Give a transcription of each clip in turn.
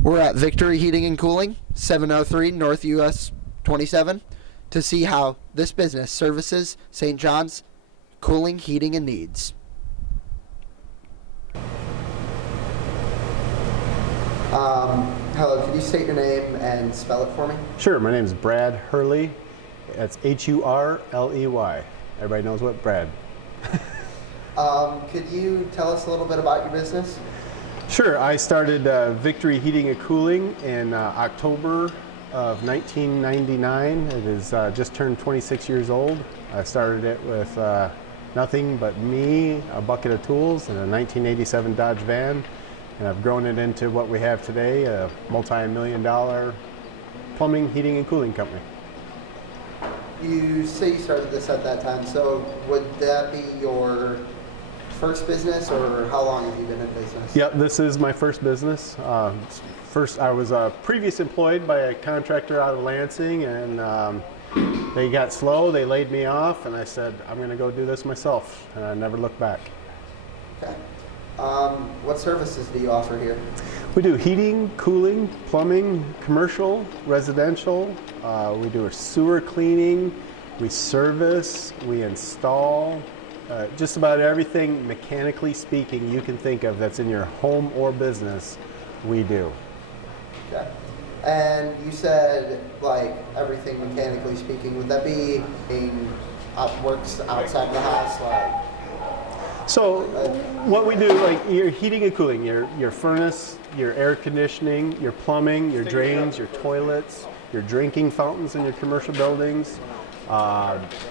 We're at Victory Heating and Cooling, 703 North US 27, to see how this business services St. John's cooling, heating, and needs. Hello, could you state your name and spell it for me? Sure, my name is Brad Hurley. That's H-U-R-L-E-Y. Everybody knows what Brad. Could you tell us a little bit about your business? Sure, I started Victory Heating and Cooling in October of 1999. It is just turned 26 years old. I started it with nothing but me, a bucket of tools, and a 1987 Dodge van. And I've grown it into what we have today, a multi-million-dollar plumbing, heating, and cooling company. You say you started this at that time, so would that be your first business, or how long have you been in business? Yep, this is my first business. First, I was previous employed by a contractor out of Lansing, and they got slow, they laid me off, and I said, I'm going to go do this myself, and I never looked back. Okay. What services do you offer here? We do heating, cooling, plumbing, commercial, residential. We do a sewer cleaning, we service, we install, just about everything mechanically speaking you can think of that's in your home or business, we do. Okay. And you said like everything mechanically speaking, would that be works outside the house, like? So what we do, like your heating and cooling, your furnace, your air conditioning, your plumbing, your drains, your toilets, your drinking fountains in your commercial buildings,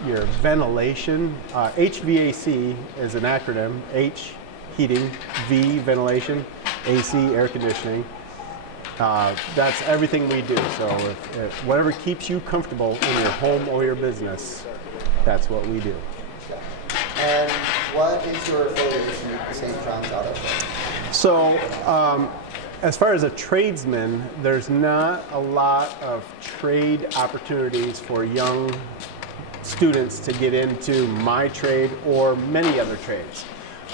your ventilation. HVAC is an acronym. H, heating, V, ventilation, AC, air conditioning. That's everything we do. So if whatever keeps you comfortable in your home or your business, that's what we do. And what is your affiliation with the St. John's Auto Club? So, as far as a tradesman, there's not a lot of trade opportunities for young students to get into my trade or many other trades.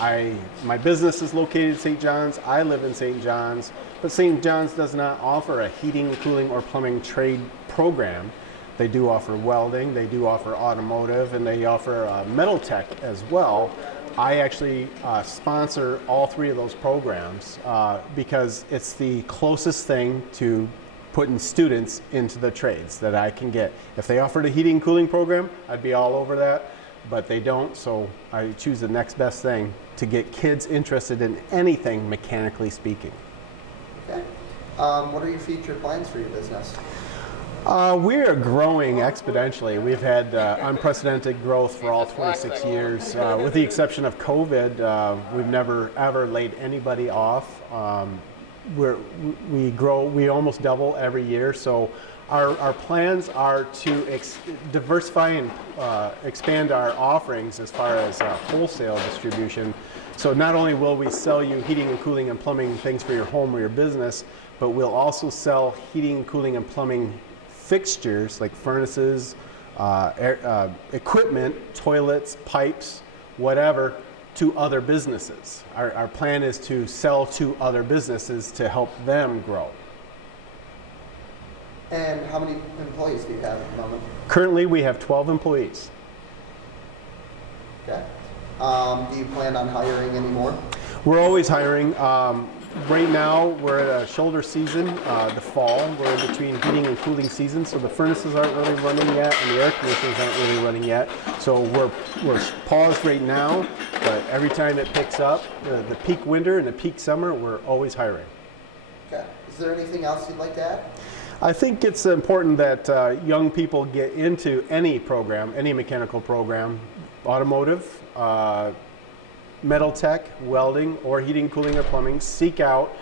My business is located in St. John's. I live in St. John's, but St. John's does not offer a heating, cooling, or plumbing trade program. They do offer welding, they do offer automotive, and they offer metal tech as well. I actually sponsor all three of those programs because it's the closest thing to putting students into the trades that I can get. If they offered a heating and cooling program, I'd be all over that, but they don't, so I choose the next best thing to get kids interested in anything mechanically speaking. Okay. What are your future plans for your business? We are growing exponentially. We've had unprecedented growth for all 26 years. With the exception of COVID, we've never ever laid anybody off. We grow, we almost double every year. So our plans are to diversify and expand our offerings as far as wholesale distribution. So not only will we sell you heating and cooling and plumbing things for your home or your business, but we'll also sell heating, cooling, and plumbing fixtures like furnaces, equipment, toilets, pipes, whatever, to other businesses. Our plan is to sell to other businesses to help them grow. And how many employees do you have at the moment? Currently we have 12 employees. Okay. Do you plan on hiring any more? We're always hiring. Right now, we're at a shoulder season, the fall. We're in between heating and cooling seasons, so the furnaces aren't really running yet, and the air conditioners aren't really running yet. So we're paused right now, but every time it picks up, the peak winter and the peak summer, we're always hiring. Okay. Is there anything else you'd like to add? I think it's important that young people get into any program, any mechanical program, automotive, metal tech, welding, or heating, cooling, or plumbing. Seek out.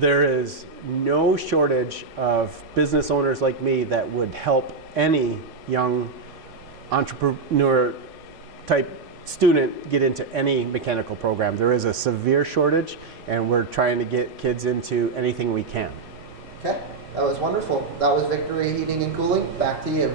There is no shortage of business owners like me that would help any young entrepreneur type student get into any mechanical program. There is a severe shortage, and we're trying to get kids into anything we can. Okay, that was wonderful. That was Victory Heating and Cooling. Back to you.